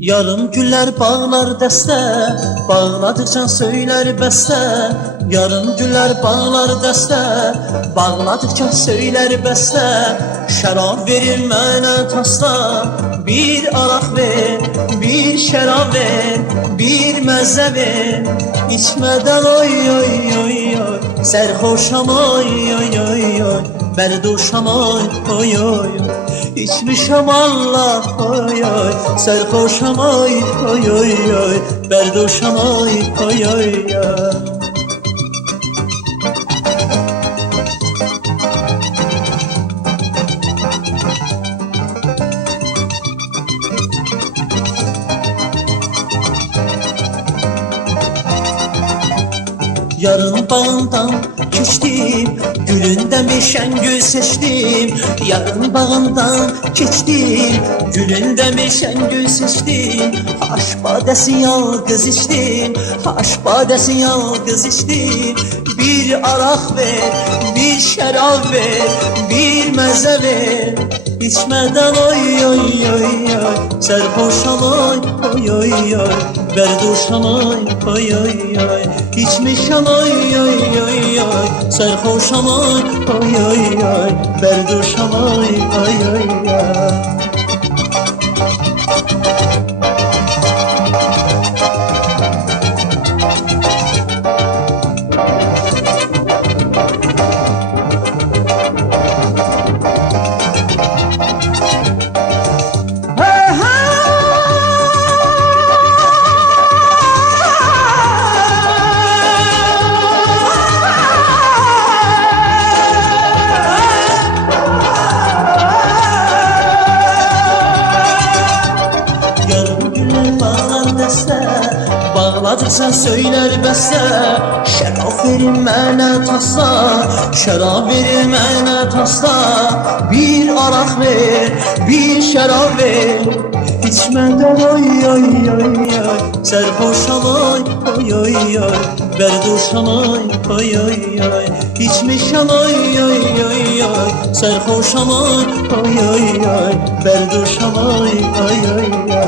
Yarım güller bağlar deste, bağladıkça söyler beste. Yarım güller bağlar deste, bağladıkça söyler beste. Şərab verir mənə tasla, bir araq ver, bir şərab ver, bir məzə ver. İçmədən oy oy oy oy, sərxoşam oy oy oy oy, bərduşam oy oy oy oy. İçmişəm Allah oy oy, sərxoşam oy oy oy oy, bərduşam oy oy oy oy. Yarın bağından keçdim, gülünden bir şen gül seçtim. Yarın bağından keçdim, gülünden bir şen gül seçtim. Haş badəsi yalqız içdim, haş badəsi yalqız içdim. Bir araq ver, bir şərab ver, bir məzə ver. İçmədən oy oy oy oy, sərxoşam oy oy oy oy, bərduşam oy oy oy oy. İçmişəm oy oy oy oy, sərxoşam oy oy oy oy, bərduşam oy oy oy oy. Bağladıkça söyler beste, şərab verir mənə tasla, şərab verir mənə tasla. Bir araq ver, bir şərab ver, içmədən oy oy oy oy, sərxoşam oy oy oy oy, bərduşam oy oy oy oy. İçmişəm oy oy oy oy, sərxoşam oy oy oy oy, bərduşam oy oy oy oy.